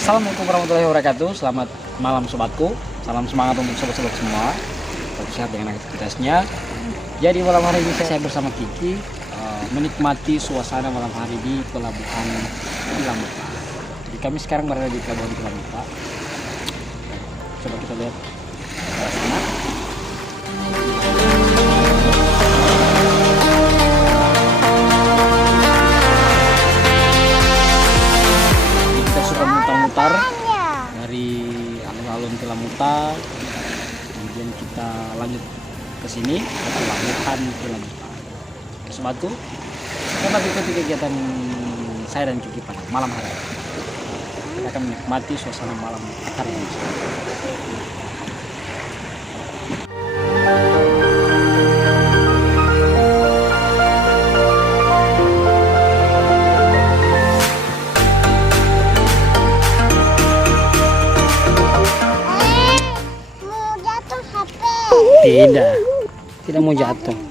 Assalamualaikum warahmatullahi wabarakatuh. Selamat malam sobatku. Salam semangat untuk sobat-sobat semua. Tetap sehat dengan aktivitasnya. Jadi malam hari ini saya bersama Kiki menikmati suasana malam hari di Pelabuhan Kilamuta. Jadi kami sekarang berada di Pelabuhan Kilamuta. Coba kita lihat ke sana. Jadi kita sudah mutar-mutar dari alun-alun Kilamuta, kemudian kita lanjut ke sini ke Pelabuhan Kilamuta. Sobatku, kita ikuti kegiatan saya dan Kiki pada malam hari. Kita akan menikmati suasana malam hari ini. Mau jatuh HP. Tidak mau jatuh.